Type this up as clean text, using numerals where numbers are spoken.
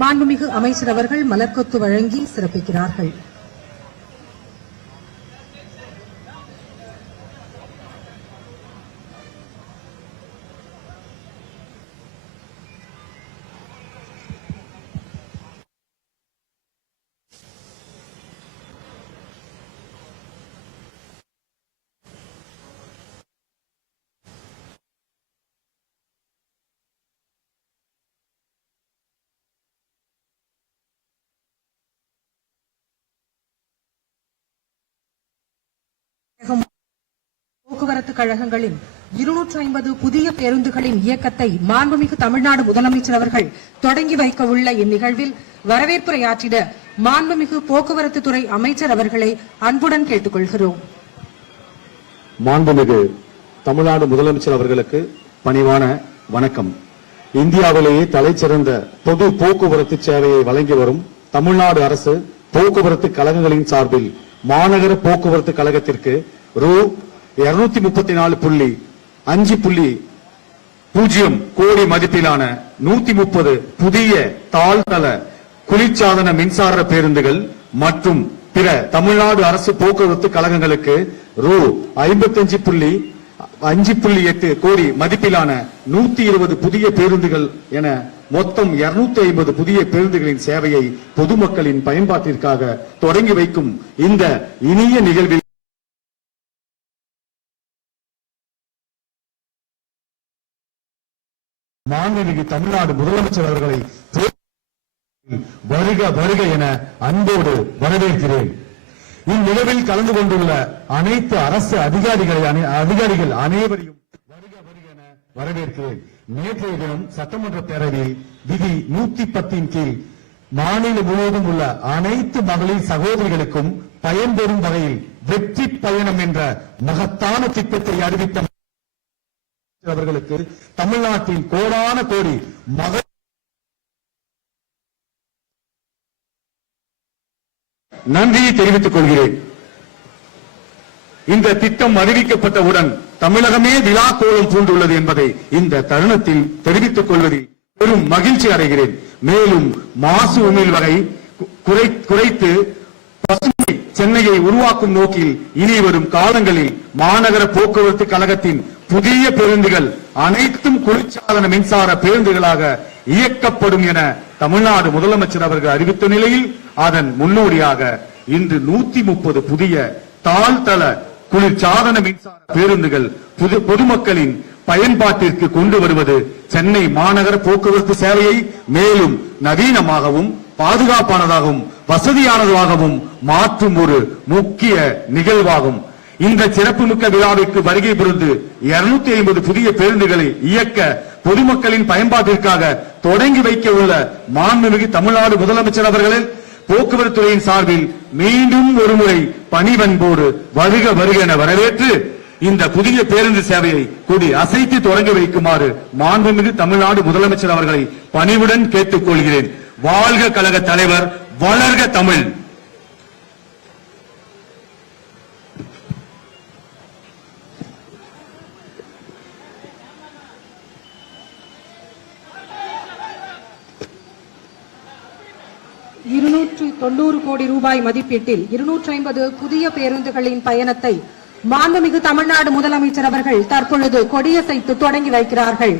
மாண்புமிகு அமைச்சர் அவர்கள் மலர்கொத்து வழங்கி சிறப்பிக்கிறார்கள். போக்குவரத்து கழகங்களின் 250 புதிய பேருந்துகளின் இயக்கத்தை மாண்புமிகு தமிழ்நாடு முதலமைச்சர் அவர்கள் தொடங்கி வைக்க உள்ள இந்நிகழ்வில் வரவேற்புரையாற்றிட மாண்புமிகு போக்குவரத்து துறை அமைச்சர் அவர்களை அன்புடன் கேட்டுக்கொள்கிறோம். மாண்புமிகு தமிழ்நாடு முதலமைச்சர் அவர்களுக்கு பணிவான வணக்கம். இந்தியாவிலேயே தலைச்சிறந்த பொது போக்குவரத்து சேவையை வழங்கி வரும் தமிழ்நாடு அரசு போக்குவரத்து கழகங்களின் சார்பில் மாநகர போக்குவரத்து கழகத்திற்கு ரூ.234.5 கோடி மதிப்பிலான 130 புதிய தாழ்தள குளிர்சாதன மின்சார பேருந்துகள் மற்றும் பிற தமிழ்நாடு அரசு போக்குவரத்து கழகங்களுக்கு ரூ.55.8 கோடி மதிப்பிலான 120 புதிய பேருந்துகள் என மொத்தம் 250 புதிய பேருந்துகளின் சேவையை பொதுமக்களின் பயன்பாட்டிற்காக தொடங்கி வைக்கும் இந்த இனிய நிகழ்வில் மாண்புமிகு தமிழ்நாடு முதலமைச்சர் அவர்களை வருக வருக என அன்போடு வரவேற்கிறேன். இந்நிகழ்வில் கலந்து கொண்டுள்ள அனைத்து அரசு அதிகாரிகள் அனைவரையும் வருக வருக என வரவேற்கிறேன். நேற்றைய தினம் சட்டமன்ற பேரவையில் விதி 110 கீழ் மாநிலம் முழுவதும் உள்ள அனைத்து மகளிர் சகோதரிகளுக்கும் பயன்பெறும் வகையில் வெற்றி பயணம் என்ற மகத்தான திட்டத்தை அறிவித்த அவர்களுக்கு தமிழ்நாட்டின் கோடான கோடி மகளிர் நன்றியை தெரிவித்துக் கொள்கிறேன். இந்த திட்டம் அறிவிக்கப்பட்டவுடன் தமிழகமே விழா கோலம் பூண்டுள்ளது என்பதை இந்த தருணத்தில் தெரிவித்துக் கொள்வதில் பெரும் மகிழ்ச்சி அடைகிறேன். மேலும் மாசு உமிழ்வகை குறைத்து பசுமை சென்னையை உருவாக்கும் நோக்கில் இனி வரும் காலங்களில் மாநகர போக்குவரத்து கழகத்தின் புதிய பேருந்துகள் அனைத்தும் குளிர்சாதன மின்சார பேருந்துகளாக இயக்கப்படும் என தமிழ்நாடு முதலமைச்சர் அவர்கள் அறிவித்த நிலையில் அதன் முன்னோடியாக இன்று 130 புதிய தாழ்தள குளிர்சாதன மின்சார பேருந்துகள் பொதுமக்களின் பயன்பாட்டிற்கு கொண்டு வருவது சென்னை மாநகர போக்குவரத்து சேவையை மேலும் நவீனமாகவும் பாதுகாப்பானதாகவும் வசதியானதாகவும் மாற்றும் ஒரு முக்கிய நிகழ்வாகும். இந்த சிறப்புமிக்க விழாவிற்கு வருகை புரிந்து 250 புதிய பேருந்துகளை இயக்க பொதுமக்களின் பயன்பாட்டிற்காக தொடங்கி வைக்க உள்ள மாண்புமிகு தமிழ்நாடு முதலமைச்சர் அவர்களை போக்குவரத்து துறையின் சார்பில் மீண்டும் ஒருமுறை பணிவன்போடு வருக வருக என வரவேற்று இந்த புதிய பேருந்து சேவையை கொடி அசைத்து தொடங்கி வைக்குமாறு மாண்புமிகு தமிழ்நாடு முதலமைச்சர் அவர்களை பணிவுடன் கேட்டுக் கொள்கிறேன். வாழ்க கழக தலைவர், வளர்க தமிழ். ₹290 கோடி மதிப்பீட்டில் 250 புதிய பேருந்துகளின் பயணத்தை மாண்புமிகு தமிழ்நாடு முதலமைச்சர் அவர்கள் தற்பொழுது கொடியசைத்து தொடங்கி வைக்கிறார்கள்.